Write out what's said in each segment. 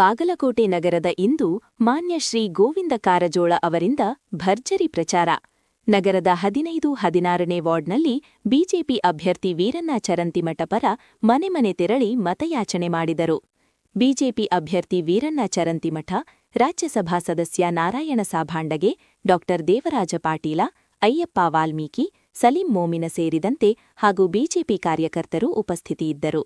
ಬಾಗಲಕೋಟೆ ನಗರದ ಇಂದು ಮಾನ್ಯ ಶ್ರೀ ಗೋವಿಂದ ಕಾರಜೋಳ ಅವರಿಂದ ಭರ್ಜರಿ ಪ್ರಚಾರ. ನಗರದ 15-16ನೇ ವಾರ್ಡ್ನಲ್ಲಿ ಬಿಜೆಪಿ ಅಭ್ಯರ್ಥಿ ವೀರಣ್ಣ ಚರಂತಿಮಠ ಪರ ಮನೆ ಮನೆ ತೆರಳಿ ಮತಯಾಚನೆ ಮಾಡಿದರು. ಬಿಜೆಪಿ ಅಭ್ಯರ್ಥಿ ವೀರಣ್ಣ ಚರಂತಿಮಠ, ರಾಜ್ಯಸಭಾ ಸದಸ್ಯ ನಾರಾಯಣ ಸಾಭಾಂಡಗೆ, ಡಾ ದೇವರಾಜ ಪಾಟೀಲ, ಅಯ್ಯಪ್ಪ ವಾಲ್ಮೀಕಿ, ಸಲೀಂ ಮೋಮಿನ ಸೇರಿದಂತೆ ಹಾಗೂ ಬಿಜೆಪಿ ಕಾರ್ಯಕರ್ತರು ಉಪಸ್ಥಿತಿಯಿದ್ದರು.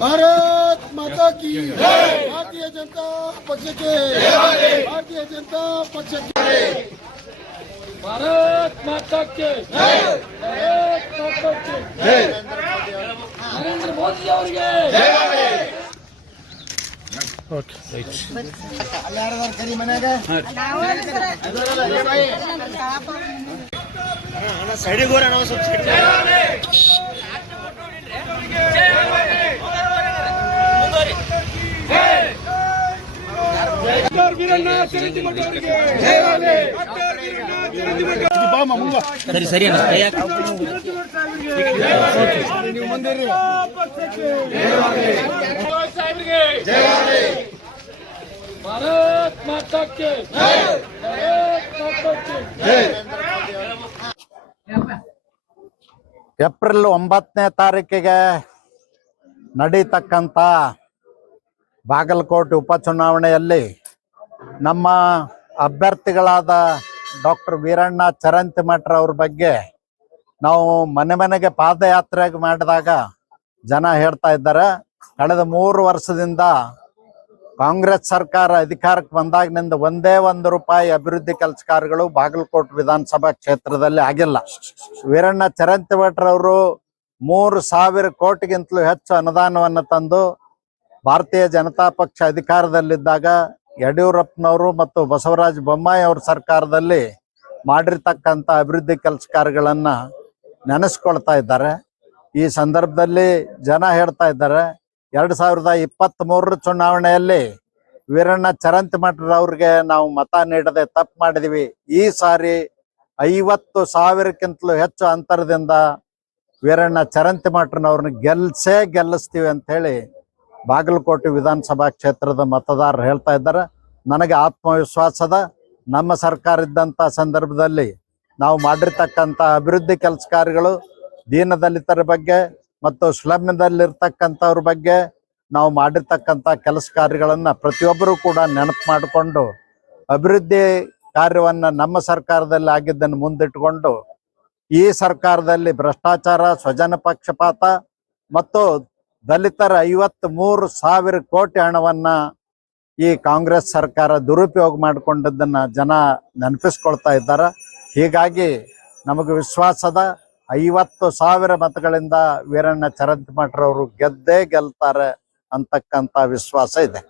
भारत माता की भारतीय जनता पक्ष के भारतीय जनता पक्ष के भारत माता के भारत माता के नरेंद्र मोदी ಅವರಿಗೆ करी मनाಗ ಸೈಡ್ ಗೋರ ನಾವು ಸರಿ भारत माता के ಏಪ್ರಿಲ್ 9ನೇ ತಾರೀಕಿಗೆ ನಡೀತಕ್ಕಂಥ ಬಾಗಲಕೋಟೆ ಉಪಚುನಾವಣೆಯಲ್ಲಿ ನಮ್ಮ ಅಭ್ಯರ್ಥಿಗಳಾದ ಡಾಕ್ಟರ್ ವೀರಣ್ಣ ಚರಂತಿಮಠರವ್ರ ಬಗ್ಗೆ ನಾವು ಮನೆ ಮನೆಗೆ ಪಾದಯಾತ್ರೆ ಮಾಡಿದಾಗ ಜನ ಹೇಳ್ತಾ ಇದ್ದಾರೆ, ಕಳೆದ 3 ವರ್ಷದಿಂದ ಕಾಂಗ್ರೆಸ್ ಸರ್ಕಾರ ಅಧಿಕಾರಕ್ಕೆ ಬಂದಾಗಿನಿಂದ ಒಂದೇ ₹1 ಅಭಿವೃದ್ಧಿ ಕೆಲಸ ಕಾರ್ಯಗಳು ಬಾಗಲಕೋಟೆ ವಿಧಾನಸಭಾ ಕ್ಷೇತ್ರದಲ್ಲಿ ಆಗಿಲ್ಲ. ವೀರಣ್ಣ ಚರಂತಿಮಠರವರು 3,000 ಕೋಟಿಗಿಂತಲೂ ಹೆಚ್ಚು ಅನುದಾನವನ್ನು ತಂದು ಭಾರತೀಯ ಜನತಾ ಪಕ್ಷ ಅಧಿಕಾರದಲ್ಲಿದ್ದಾಗ ಯಡಿಯೂರಪ್ಪನವರು ಮತ್ತು ಬಸವರಾಜ ಬೊಮ್ಮಾಯಿ ಅವ್ರ ಸರ್ಕಾರದಲ್ಲಿ ಮಾಡಿರ್ತಕ್ಕಂಥ ಅಭಿವೃದ್ಧಿ ಕೆಲಸ ಕಾರ್ಯಗಳನ್ನು ನೆನೆಸ್ಕೊಳ್ತಾ ಇದ್ದಾರೆ. ಈ ಸಂದರ್ಭದಲ್ಲಿ ಜನ ಹೇಳ್ತಾ ಇದ್ದಾರೆ, 2023 ಚುನಾವಣೆಯಲ್ಲಿ ವೀರಣ್ಣ ಚರಂತಿಮಠರವ್ರಿಗೆ ನಾವು ಮತ ನೀಡದೆ ತಪ್ಪು ಮಾಡಿದ್ವಿ. ಈ ಸಾರಿ 50,000ಕ್ಕಿಂತಲೂ ಹೆಚ್ಚು ಅಂತರದಿಂದ ವೀರಣ್ಣ ಚರಂತಿಮಠರವ್ರನ್ನ ಗೆಲ್ಲಿಸ್ತೀವಿ ಅಂತ ಹೇಳಿ ಬಾಗಲಕೋಟೆ ವಿಧಾನಸಭಾ ಕ್ಷೇತ್ರದ ಮತದಾರರು ಹೇಳ್ತಾ ಇದ್ದಾರೆ. ನನಗೆ ಆತ್ಮವಿಶ್ವಾಸದ ನಮ್ಮ ಸರ್ಕಾರ ಇದ್ದಂಥ ಸಂದರ್ಭದಲ್ಲಿ ನಾವು ಮಾಡಿರ್ತಕ್ಕಂಥ ಅಭಿವೃದ್ಧಿ ಕೆಲಸ ಕಾರ್ಯಗಳು, ದೀನದಲಿತರ ಬಗ್ಗೆ ಮತ್ತು ಸ್ಲಮ್ನಲ್ಲಿರ್ತಕ್ಕಂಥವ್ರ ಬಗ್ಗೆ ನಾವು ಮಾಡಿರ್ತಕ್ಕಂಥ ಕೆಲಸ ಕಾರ್ಯಗಳನ್ನು ಪ್ರತಿಯೊಬ್ಬರೂ ಕೂಡ ನೆನಪು ಮಾಡಿಕೊಂಡು ಅಭಿವೃದ್ಧಿ ಕಾರ್ಯವನ್ನು ನಮ್ಮ ಸರ್ಕಾರದಲ್ಲಿ ಆಗಿದ್ದನ್ನು ಮುಂದಿಟ್ಟುಕೊಂಡು ಈ ಸರ್ಕಾರದಲ್ಲಿ ಭ್ರಷ್ಟಾಚಾರ, ಸ್ವಜನ ಪಕ್ಷಪಾತ ಮತ್ತು ದಲಿತರ 53,000 ಕೋಟಿ ಹಣವನ್ನು ಈ ಕಾಂಗ್ರೆಸ್ ಸರ್ಕಾರ ದುರುಪಯೋಗ ಮಾಡಿಕೊಂಡದ್ದನ್ನು ಜನ ನೆನಪಿಸ್ಕೊಳ್ತಾ ಇದ್ದಾರೆ. ಹೀಗಾಗಿ ನಮಗೆ ವಿಶ್ವಾಸದ 50,000 ಮತಗಳಿಂದ ವೀರಣ್ಣ ಚರಂತಿಮಠರವರು ಗೆದ್ದೇ ಗೆಲ್ತಾರೆ ಅಂತಕ್ಕಂಥ ವಿಶ್ವಾಸ ಇದೆ.